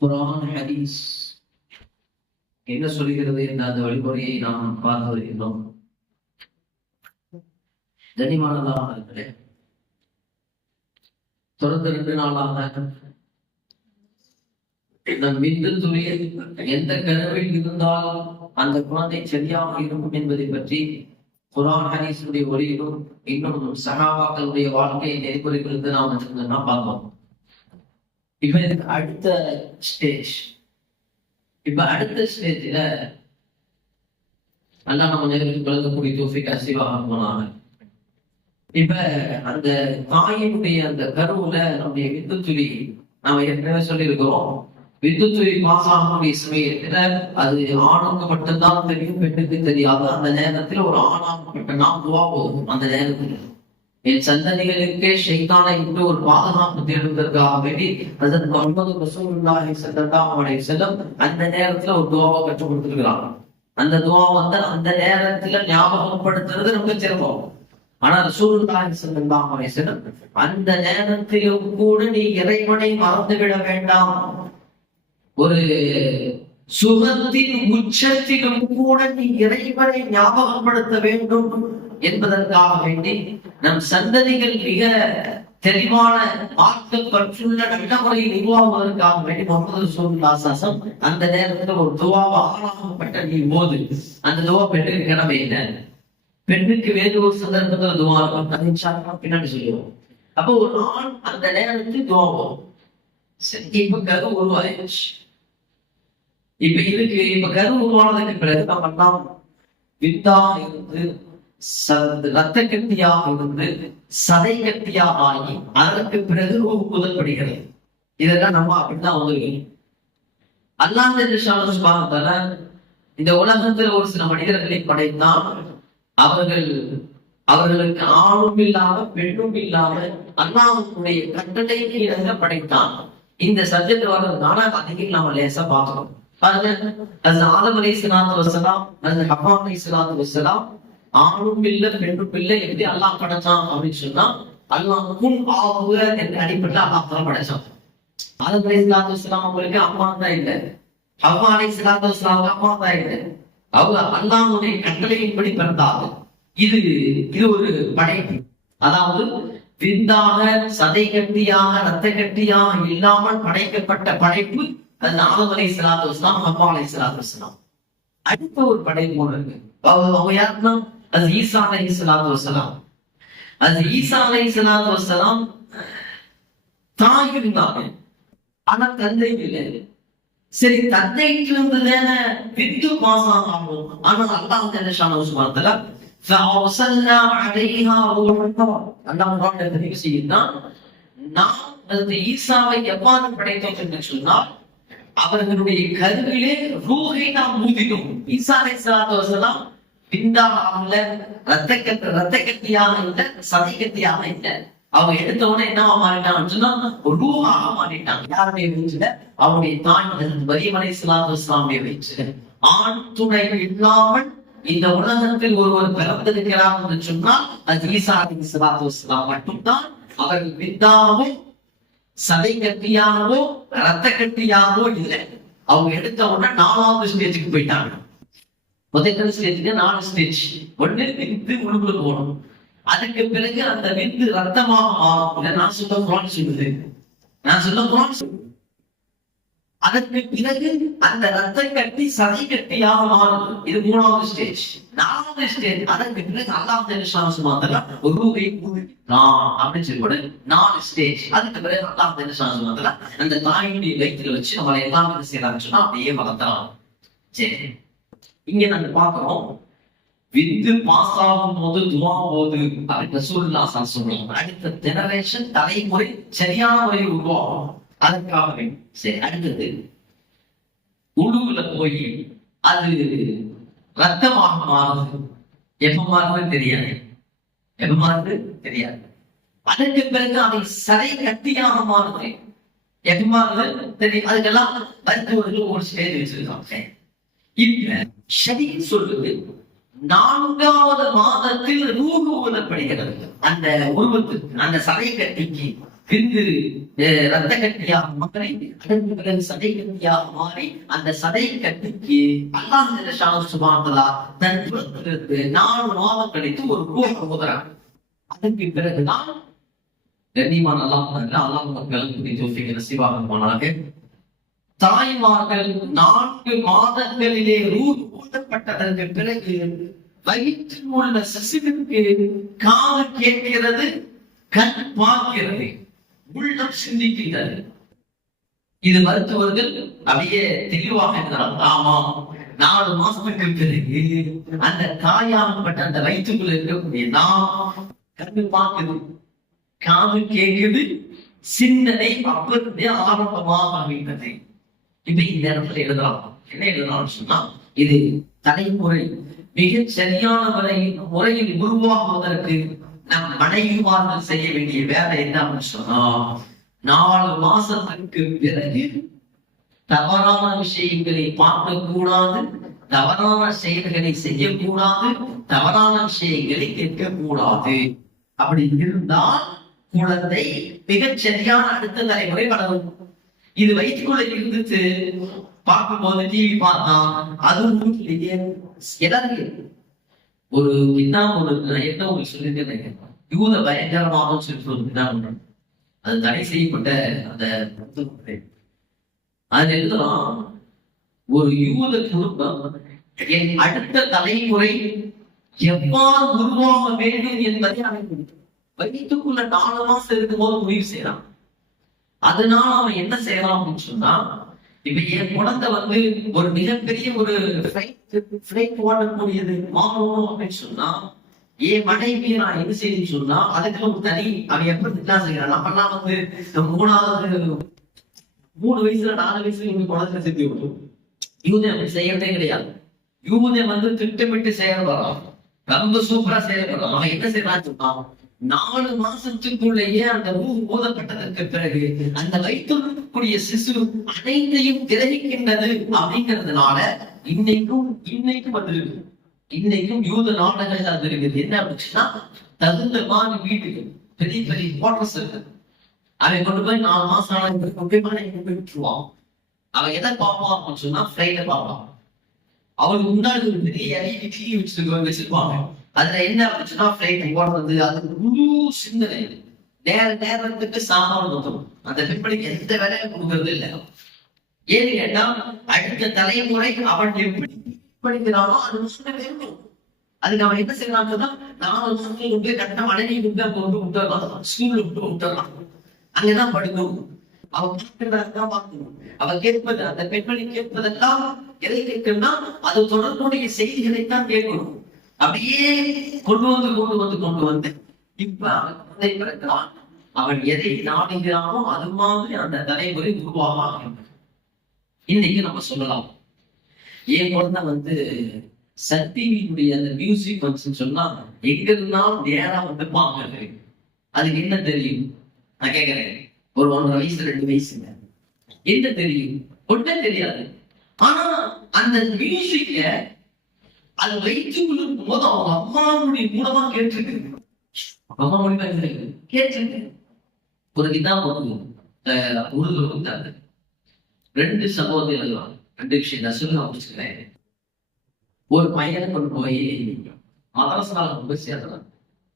குர்ஆன் ஹதீஸ் என்ன சொல்கிறது என்ற அந்த வழிமுறையை நாம் பார்த்து வருகின்றோம். கனிமானதாக தொடர்ந்து 2 நாளாக நம் விந்து துளியில் எந்த கனவில் இருந்தால் அந்த குழந்தை சரியாக இருக்கும் என்பதை பற்றி குர்ஆன் ஹதீஸுடைய ஒளியிலும் இன்னும் சஹாபாக்களுடைய வாழ்க்கை நெறிமுறைகளுக்கு நாம் பார்ப்போம். இப்ப அடுத்த ஸ்டேஜ்ல நல்லா நம்ம நேருக்கு கலக்கக்கூடிய தோஃபிக் அசிவாக போனாங்க. இப்ப அந்த தாயினுடைய அந்த கருவுல நம்முடைய விந்து துளி நாம ஏற்கனவே சொல்லியிருக்கிறோம். விந்து துளி பாஸ் ஆகக்கூடிய சமயத்துல அது ஆணுக்கு மட்டும்தான் தெரியும், பெண்ணுக்கு தெரியாது. அந்த நேரத்துல ஒரு ஆணாக மட்டும்தான் துவா போகும். அந்த நேரத்துல என் சந்ததிகளுக்கே ஷைத்தானை விட்டு ஒரு பாதுகாப்பு தேடுவதற்காக வேண்டி ஹஜ்ரத் முஹம்மது ரசூலுல்லாஹி ஸல்லல்லாஹு அலைஹி வஸல்லம் அந்த நேரத்துல ஒரு துஆவை கற்றுக் கொடுத்திருக்கிறாங்க. அந்த துஆ அந்த நேரத்துல ஞாபகப்படுத்துறது ரொம்ப சிரமம். ஆனா ரசூலுல்லாஹி ஸல்லல்லாஹு அலைஹி வஸல்லம் அந்த நேரத்திலும் கூட நீ இறைவனை மறந்துவிட வேண்டாம், ஒரு சுகத்தின் உச்சத்திலும் கூட நீ இறைவனை ஞாபகப்படுத்த வேண்டும் என்பதற்காக வேண்டி நம் சந்ததிகள் மிக தெளிவான மார்க்கப்பற்றுள்ள நல்ல முறையில் உருவாவதற்காக வேண்டி முஹம்மது ரசூலுல்லாஹி ஸல்லல்லாஹு அலைஹி வஸல்லம் அந்த நேரத்துல ஒரு துஆவை ஆளாகப்பட்ட நீ போது அந்த துஆ பெண்ணுக்கு கடமை இல்லை. பெண்ணுக்கு வேறு ஒரு சந்தர்ப்பத்துல துஆ இருக்கும், அது இன்ஷா அல்லாஹ் பின்னாடி சொல்லுவோம். அப்போ ஒரு ஆண் அந்த நேரத்துக்கு துஆ வரும். சரி, இப்ப கரு உருவாயிடுச்சு. இப்ப கரு உருவானதுக்கு பிறகு நம்ம எல்லாம் வித்தா இருந்து ரத்த கட்டியாக இருந்து சதை கட்டியாக ஆகி அதற்கு பிறகு புதல்படுகிறது. இதெல்லாம் நம்ம அப்படித்தான் வந்துருக்கோம். அல்லாஹ் இந்த உலகத்துல ஒரு சில மனிதர்களை படைத்தான். அவர்களுக்கு ஆணும் இல்லாம பெண்ணும் இல்லாம அல்லாஹ்வுடைய கட்டளைக்கு இணங்க படைத்தான். இந்த சப்ஜெக்ட் வர்றதுனால அதிகம் நாம லேசா பார்க்கணும். ஆதம் அலைஹிஸ்ஸலாத்து வஸ்ஸலாம், ஹவ்வா அலைஹிஸ்ஸலாத்து வஸ்ஸலாம் ஆணும் இல்ல பெண்ணும் இல்ல எப்படி அல்லாஹ் படைச்சான் அப்படின்னு சொன்னா அல்லாஹ் குன் ஆகுக என்ற அடிப்படையில் அல்லாஹ் தான் படைச்சான். ஆதம் அலைஹிஸ்ஸலாத்து வஸ்ஸலாம் அவங்களுக்கு அம்மா தான் இல்லை, ஹவ்வா அலைஹிஸ்ஸலாத்து வஸ்ஸலாம் அம்மா தான் இல்லை. அவங்க அல்லாஹ்வுடைய கட்டளையின்படி பிறந்தாங்க. இது ஒரு படைப்பு. அதாவது விந்தாக சதை கட்டியாக ரத்த கட்டியாக இல்லாமல் படைக்கப்பட்ட படைப்பு அது ஆதம் அலைஹிஸ்ஸலாத்து வஸ்ஸலாம், ஹவ்வா அலைஹிஸ்ஸலாத்து வஸ்ஸலாம். அடுத்த ஒரு படைப்பு இருக்கு. அவங்க யாருன்னா அது ஈசா அலைஹிஸ்ஸலாத்து வஸ்ஸலாம். அது ஈசா அலைஹிஸ்ஸலாத்து வஸ்ஸலாம் தாய் இருந்தாங்க, ஆனா தந்தை இல்லை. சரி, தந்தைக்கு இருந்ததான வித்து பாசம் ஆகும். ஆனா அல்லாஹ் ஜல்லஷானஹு சுப்ஹானஹு வ ஃபஅர்ஸல்னா அலைஹா ரூஹன். அல்லாஹ் குர்ஆன்ல தெரிவு செய்யுதான் நாம் அந்த ஈசாவை எவ்வாறு படைத்தோம் என்று சொன்னால் அவர்களுடைய கருவிலே ரூஹை நாம் ஊதினோம். ஈசா அலைஹிஸ்ஸலாத்து வஸ்ஸலாம் பிந்தாகல ரத்த கட்டியாக இல்லை, சதை கட்டியாக இல்லை. அவங்க எடுத்த உடனே என்னவா மாறிட்டான்னு சொன்னா ரூஹாக மாறிட்டாங்க. யாருடைய வயிற்றுல? அவருடைய தாய் மரியம் அலைஹிஸ்ஸலாத்து வஸ்ஸலாமுடைய வயிற்றுல. ஆண் துணை இல்லாமல் இந்த உலகத்தில் ஒருவர் பிறந்திருக்கிறார் என்று சொன்னால் அது ஈசா அலைஹிஸ்ஸலாத்து வஸ்ஸலாம் மட்டும்தான். அவர்கள் விந்தாவோ சதை கட்டியாகவோ ரத்த கட்டியாகவோ இல்லை. அவங்க எடுத்த உடனே 4வது ஸ்டேஜுக்கு போயிட்டாங்க. முதல் ஸ்டேஜுக்கு 4 ஸ்டேஜ். ஒண்ணு விந்து உழுகுல போகணும், அதுக்கு பிறகு அந்த விந்து ரத்தமாக மாறும். நான் சொல்ல குர்ஆன் சொல்லுது. அதற்கு பிறகு அந்த ரத்த கட்டி சதை கட்டியாக மாறும். இது 3வது ஸ்டேஜ். 4வது ஸ்டேஜ் அதற்கு பிறகு அல்லாஹ் ஜல்லஷானஹு சுப்ஹானஹு ஒரு ரூஹை ஊதினான் அப்படின்னு சொல்லி 4 ஸ்டேஜ். அதுக்கு பிறகு அல்லாஹ் ஜல்லஷானஹு சுப்ஹானஹு அந்த தாயினுடைய வயிற்றுல வச்சு நம்மளை எல்லாமே செய்யலாம்னு சொன்னா அப்படியே வளர்த்தலாம். சரி, இங்க நாங்க பாக்குறோம் விந்து பாஸ் ஆகும் போது துவா போது ரசூலுல்லாஹி ஸல்லல்லாஹு அலைஹி வஸல்லம் அடுத்த ஜெனரேஷன் தலைமுறை சரியான முறையில் உருவாகும். அதற்காக சரி, அடுத்தது உடுவுல போய் அது ரத்தமாக மாறுது. எப்ப மாறுது தெரியாது. அதற்கு பிறகு அதை சதை கட்டியாக மாறுது. எப்ப மாறுது தெரியும். அதுக்கெல்லாம் மருத்துவர்கள் ஒரு ஸ்டேஜ் வச்சிருக்காங்க. இப்ப ஷரீஅத் சொல்லுது 4வது மாதத்தில் ரூஹ் ஊதப்படுகிறது. அந்த உருவத்துக்கு அந்த சதை கட்டிக்கு பிரிந்து ரத்த கட்டியாக மக்களை அதற்கு பிறகு சதை கட்டியாக மாறி அந்த சதை கட்டிக்கு அல்லாஹ் சுபானதா தன் புறத்திலிருந்து 4 மாதம் கழித்து ஒரு கோபம் போதுறாங்க. அதற்கு பிறகுதான் கண்ணியமான அல்லாஹ் மக்கள் நசீபாக தாய்மார்கள் 4 மாதங்களிலே ஊட்டப்பட்டதற்கு பிறகு வயிற்றில் உள்ள சிசுவிற்கு காது கேட்கிறது, கண் பார்க்கிறது, உள்ளம் சிந்திக்கிறது. இது மருத்துவர்கள் அப்படியே தெளிவாக இருக்கிறார். ஆமா, 4 மாசத்துக்கு பிறகு அந்த தாயாகப்பட்ட அந்த வயிற்றுக்குள்ள இருக்கக்கூடிய கண்ணு பார்க்குது, காது கேட்குது, சிந்தனை அப்பதே ஆரம்பமாக அமைந்தது. இப்ப இந்த இடத்துல எழுதலாம். என்ன எழுதலாம்னு சொன்னா, இது தலைமுறை மிக சரியான முறையில் உருவாக்குவதற்கு நம் மனைவிமார்கள் செய்ய வேண்டிய வேலை என்ன அப்படின்னு சொன்னா, 4 மாசத்துக்கு பிறகு தவறான விஷயங்களை பார்க்க கூடாது, தவறான செயல்களை செய்யக்கூடாது, தவறான விஷயங்களை கேட்க கூடாது. அப்படி இருந்தால் குழந்தை மிகச் சரியான அடுத்த தலைமுறை வளரும். இது வயிற்றுக்குள்ள இருந்துட்டு பார்க்கும்போது டிவி பார்த்தா அதுவும் எல்லாரும் ஒரு என்ன ஒரு சொல்லிட்டு யூத பயங்கரமாக சொல்லி அது தடை செய்யப்பட்ட அந்த அதுல எழுதலாம், ஒரு யூத குடும்பம் என் அடுத்த தலைமுறை எவ்வாறு உருவாக வேண்டும் என்பதை அவன் வயிற்றுக்குள்ள 4 மாசம் இருக்கும் போது முடிவு செய்யறான். அதனால அவன் என்ன செய்யறான் அப்படின்னு சொன்னா, இப்ப என் குழந்தை ஒரு மிகப்பெரிய ஒரு ஓடக்கூடியது மாறணும் அப்படின்னு சொன்னா, என் மனைவியை நான் என்ன செய்யணும்னு சொன்னா அதுக்கு ஒரு தனி அவன் எப்படி திட்டம் செய்யறான். அப்பெல்லாம் 3 வயசுல 4 வயசுல இவங்க குழந்தை செஞ்சு விடும். யூதன் அப்படி செய்யறதே கிடையாது. யூதன் திட்டமிட்டு செயல்படுறான், ரொம்ப சூப்பரா செயல்படுறான். அவன் என்ன செய்யறான்னு சொன்னா, 4 மாசத்துக்குள்ளேயே அந்த ஊதப்பட்டதற்கு பிறகு அந்த வயிற்றுக்கூடிய சிசு அனைத்தையும் கிரகிக்கின்றது. அப்படிங்கிறதுனால இன்னைக்கும் வந்திருக்கு. இன்னைக்கும் யூத நாடுகள் அது இருக்குது. என்ன அப்படின்னா, தகுந்த மாதிரி வீட்டுக்கு பெரிய பெரிய குவார்டர்ஸ் இருக்கு. அவன் கொண்டு போய் 4 மாசம் கொண்டு போய் விட்டுருவான். அவன் எதை பார்ப்பான் அப்படின்னு சொன்னா ஃப்ளைட்டை பார்ப்பான். அவனுக்கு முன்னாடி ஒரு பெரிய வச்சிருப்பாங்க. அதுல என்ன அப்படின்னா ஃப்ளைட் அது முழு சிந்தனை நேரத்துக்கு சாப்பாடு கொடுக்கணும். அந்த பெண்மணிக்கு எந்த வேலையும் கொடுக்கறது இல்லை. ஏன்னு கேட்டா அடுத்த தலைமுறை அவன் எப்படி படிக்கிறானோ அது வேண்டும். அதுக்கு அவன் என்ன செய்யலாம் சொன்னா, 4 மாசத்துல கட்ட மனைவி கொண்டு விட்டுறலாம், ஸ்கூல்ல விட்டுறலாம், அங்கதான் படிக்கணும். அவன் கேட்கிறதான் பார்க்கணும். அவன் கேட்பது, அந்த பெண்மணி கேட்பதெல்லாம் எதை கேட்கணும்னா அது தொடர்புடைய செய்திகளைத்தான் கேட்கணும். அப்படியே கொண்டு வந்து இப்ப அவன் பிறக்கிறான். அவன் எதை நாடுகிறானோ அது மாதிரி அந்த தலைமுறை உருவாக இன்னைக்கு நம்ம சொல்லலாம். என் குழந்தை சன் டிவியினுடைய அந்த மியூசிக் சொன்னா எங்க இருந்தாலும் நேரா பாக்குறது. அதுக்கு என்ன தெரியும் நான் கேட்கிறேன். ஒரு 1.5 வயசு 2 வயசுங்க, என்ன தெரியும்? ஒன்றே தெரியாது. ஆனா அந்த மியூசிக்க அது வயிற்றுக்குள்ள போது அவங்க அம்மாவுடைய மூலமா கேட்டிருக்கு. அம்மா மூலியமா கேட்டிருக்கு. ஒரு கிதாப் உருது கொடுத்தாங்க. 2 சகோதரர்கள் எழுதுவாங்க. 2 விஷயம் நான் சொல்ல முடிச்சுக்கிறேன். ஒரு பையனை கொண்டு போய் மதரசால போய் சேர்க்கலாம்.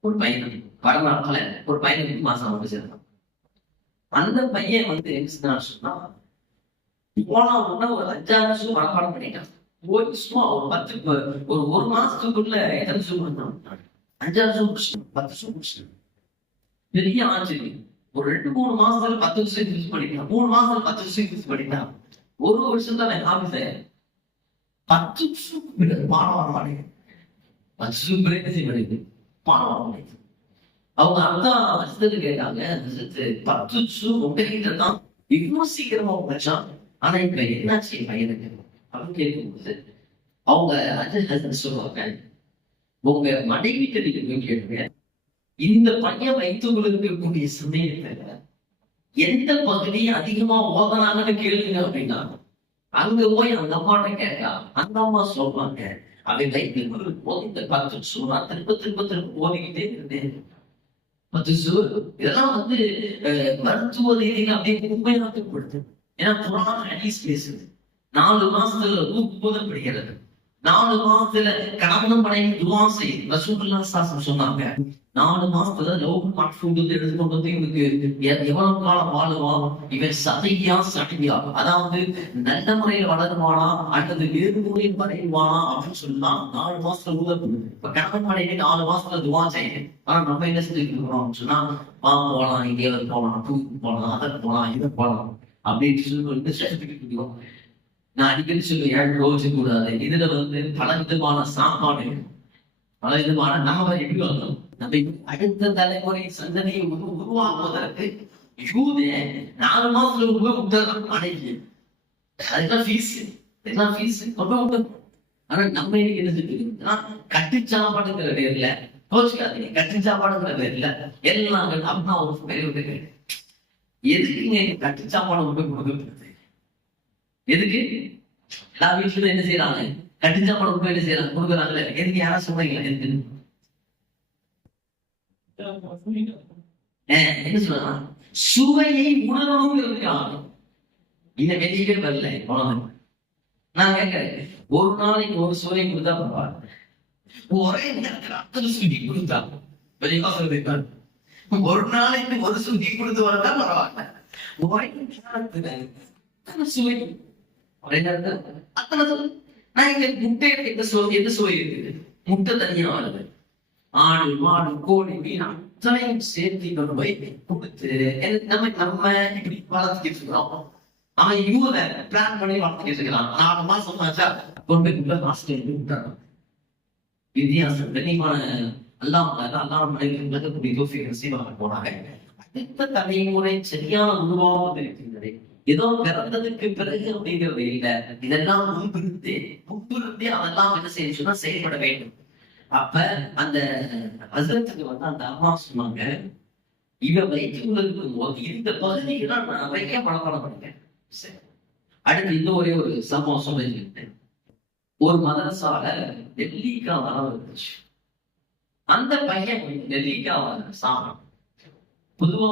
ஒரு பையன் வடநாட்டுல ஒரு பையனுக்கு மாசம் போய் சேர்க்கலாம். அந்த பையன் என்ன சொன்னா, போனா ஒரு 5-6 வருஷம் மனப்பாடம் பண்ணிட்டான். போய் சும்மா ஒரு மாசத்துக்குள்ள எத்தனை வருஷம் பண்ணான்? 5-6 வருஷம் 10 வருஷம் பெரிய ஆச்சரியம். ஒரு 2-3 மாசத்துல 10 வருஷம் யூஸ் பண்ணிட்டான். 3 மாசத்துல 10 வருஷம் யூஸ் பண்ணிட்டான். ஒரு வருஷம் தான் ஆபீஸ 10 வருஷம் பாடம் 10 வருஷம் பாடம். அவங்க அதான் வருஷத்துக்கு கேட்டாங்க, 10 வருஷம் உங்ககிட்ட தான் இவ்வளவு சீக்கிரமா வச்சான். ஆனா இப்ப என்னாச்சு பையனுக்கு அப்படின்னு கேட்கும்போது அவங்க அது சொல்லுவாங்க, உங்க மனைவிக்கு நீங்க போய் கேளுங்க, இந்த பையன் வைத்துங்களுக்கு இருக்கக்கூடிய சமயத்துல எந்த பகுதியை அதிகமா ஓதனாங்கன்னு கேளுங்க அப்படின்னா அங்க போய் அந்த அம்மாட்ட கேட்டா அந்த அம்மா சொல்லுவாங்க, அவன் வைத்துங்களுக்கு போது இந்த 10 வருஷம் நான் திரும்ப ஓதிக்கிட்டே இருந்தேன். இதெல்லாம் மருத்துவ ரீதியில அப்படியே உண்மையாக்கப்படுது. ஏன்னா குரான் ஹதீஸ் பேசுது. 4 மாசத்துல ரூஹ் போதப்படுகிறது. 4 மாசத்துல கணவனும் மனைவி துஆ செய்து ரசூலுல்லாஹ் ஸல்லல்லாஹு சொன்னாங்க. 4 மாசத்துல லோக மஹ்ஃபூத் எடுத்துக்கொண்டு வந்து இவனுக்கு எவ்வளவு காலம் வாழுவான், இவன் சதையா சடையா, அதாவது நல்ல முறையில் வளருவானா அல்லது வேறு முறையில் வரைவானா அப்படின்னு சொன்னா 4 மாசத்துல ஊதப்படுது. இப்ப கணவன் மனைவி 4 மாசத்துல துஆ செய்யுது. ஆனா நம்ம என்ன செஞ்சுட்டு இருக்கிறோம் சொன்னா, போலாம், இங்கே போலாம், டூருக்கு போலாம், அதை போலாம், இதை போலாம் அப்படின்னு சொல்லி சேர்த்துக்கிட்டு இருக்கோம். நான் அடிக்கடி சொல்லுவேன், யோசிக்க கூடாது. இதுல பல விதமான சாப்பாடு, பல விதமான நம்ம எப்படி வந்தோம், நம்ம அடுத்த தலைமுறை சந்ததியை உருவாக்குவதற்கு யூதே 4 மாசத்துல அடைஞ்சு அதுக்கெல்லாம் ஃபீஸ், எல்லாம் ஃபீஸ் ஆனா நம்ம என்ன செஞ்சுருக்கோம்னா கட்டு சாப்பாடுங்கிற பேர்ல யோசிக்காதீங்க, கட்டு சாப்பாடுங்கிற பேர்ல எல்லாம் அப்படின்னா ஒரு பேர் எதுக்குங்க கட்டு சாப்பாடு கொடுக்கப்படுது? எதுக்கு? எல்லா வீட்டுல என்ன செய்யறாங்க, கட்டு சாப்பாடு என்ன செய்யறாங்க, கொடுக்குறாங்கல்ல. எதுக்கு? யாரா சொல்றீங்களா? எதுக்கு? என்ன சொல்றாங்க? சுவையை உணரணுங்கிறதுக்காக. இந்த வெளியே வரல உணவு. நான் கேட்கிறேன், ஒரு நாளைக்கு ஒரு சுவை கொடுத்தா பரவாயில்ல, ஒரே நேரத்தில் அத்தனை சுவை கொடுத்தா ஒரு நாளைக்கு ஒரு சுவை கொடுத்து வரதா பரவாயில்ல, ஒரே நேரத்துல சுவை ஒரே நேரத்துல அத்தனை சுவை. நான் இங்க முட்டை எந்த சுவை இருக்குது? முட்டை தனியா வருது. ஆடு மாடு கோழி மீன் அத்தனையும் சேர்த்து கொண்டு போய் கொடுத்து நம்ம இப்படி வளர்த்துக்கிட்டு இருக்கிறோம். அவன் யூத பிளான் பண்ணி வளர்த்துக்கிட்டு இருக்கிறான். 4 மாசம் ஆச்சா கொண்டு போய் விட்டான். வித்தியாசம் கண்ணியமான போனாங்க. அடுத்த தலைமுறை சரியான உருவாக இருக்கின்றது. ஏதோ பிறந்ததுக்கு பிறகு அப்படிங்கிறது இல்லை, இதெல்லாம் முன்பிருந்தே அதெல்லாம் என்ன செய்ய சொன்னா செயல்பட வேண்டும். அப்ப அந்த ஹஸ்ரத்துக்கு அந்த அம்மா சொன்னாங்க, இவ வயிற்றுக்குள்ள இருக்கும் போது இந்த பகுதிகளாம் நான் நிறைய பலப்படம் பண்ணிட்டேன். அடுத்து இன்னும் ஒரே ஒரு சம்பவம் சொல்லிட்டேன். ஒரு மதரசால நெல்லிக்காய் மரம் இருந்துச்சு. அந்த பையன் நெல்லிக்காய் சாப்பிடும். பொதுவா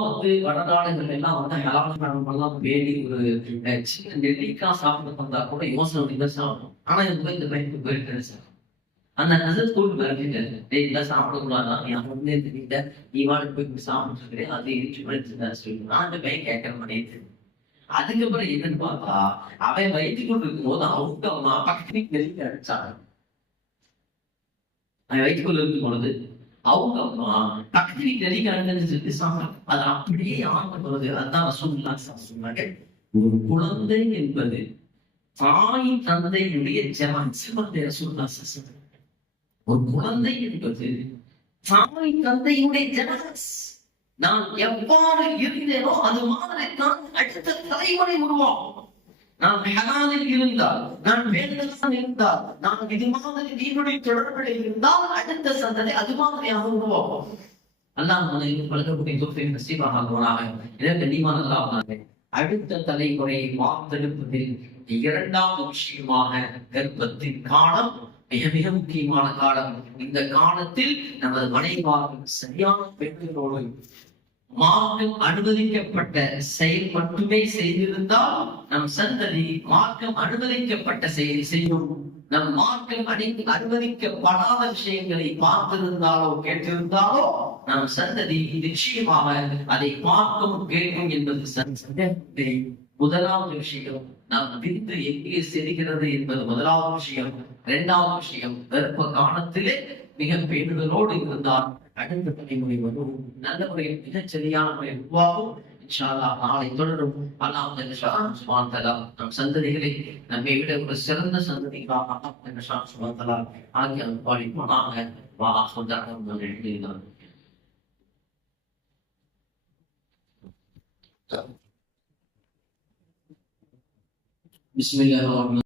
வடநாடுகள் எல்லாம் ஹலால் வேண்டி ஒரு சின்ன நெல்லிக்காய் சாப்பிட்டு வந்தா கூட யோசனை பண்ணி சாப்பிடும். ஆனா இந்த பையனுக்கு போயிட்டு சார் அந்த நசர் கூட்டு விளக்கிட்டு சாப்பிடக்கூடாதான், என் தெரியல, நீ வாழ்க்கை போய் சாப்பிட்டு அது இடிச்சு சொல்லி அந்த பையன் கேட்கற மாதிரி. அதுக்கப்புறம் என்னன்னு பார்த்தா, அவன் வயிற்று கொண்டு இருக்கும் போது அவங்க அம்மா பக்கத்து நெல்லிக்காய் அடிச்சாங்க. அவன் வயிற்றுக்குள்ள இருக்கும் பொழுது அவங்க அம்மா பக்கத்து நெல்லிக்காய் சொல்லி சாப்பிட்டாங்க. அது அப்படியே ஆரம்பிக்கிறது. அதான் சொன்னாங்க, ஒரு குழந்தை என்பது தாய் தந்தையுடைய ஜெராக்ஸ். ஒரு குழந்தை என்பது தாய் தந்தையுடைய ஜெராக்ஸ். நான் எவ்வாறு இருந்தேனோ அது மாதிரி தான் அடுத்த தலைமுறை உருவாகும். நான் ஹலாலில் இருந்தால், நான் வேண்டதான் இருந்தால், நான் இது மாதிரி நீருடைய தொடர்பில் இருந்தால் அடுத்த சந்ததி அது மாதிரியாக உருவாகும். அல்லாஹ் வழங்கக்கூடிய தோற்றை நசீபாக கண்ணியமான அடுத்த தலைமுறையை வார்த்தெடுப்பதில் 2வது விஷயமாக கர்ப்பத்தின் காலம் மிக மிக முக்கியமான காலம். இந்த காலத்தில் நமது மனைவார்கள் சரியான பெண்களோடு மார்க்கம் அனுமதிக்கப்பட்ட செயல் மட்டுமே செய்திருந்தால் நம் சந்ததி மார்க்கம் அனுமதிக்கப்பட்ட செயலை செய்யும். நம் மார்க்கம் அனுமதிக்கப்படாத விஷயங்களை பார்த்திருந்தாலோ கேட்டிருந்தாலோ நம் சந்ததி நிச்சயமாக அதை பார்க்கவும் கேட்கும் என்பது சந்தேகத்தை. முதலாவது விஷயம், நாம் விந்து எங்கே செல்கிறது என்பது முதலாவது விஷயம். 2வது விஷயம், கர்ப்ப காலத்திலே மிக பேணுதலோடு இருந்தால் அடுத்த தலைமுறை வரும் நல்ல முறையில் மிகச் சரியான முறை உருவாகும். இன்ஷா அல்லாஹ் நாளை தொடரும். அல்லாஹ் நம் சந்ததிகளை நம்மை விட ஒரு சிறந்த சந்ததிகளாக ஆகிய அனுப்பாளிப்பானாக பிஸ்மில்லாஹிர் ரஹ்மானிர் ரஹீம்.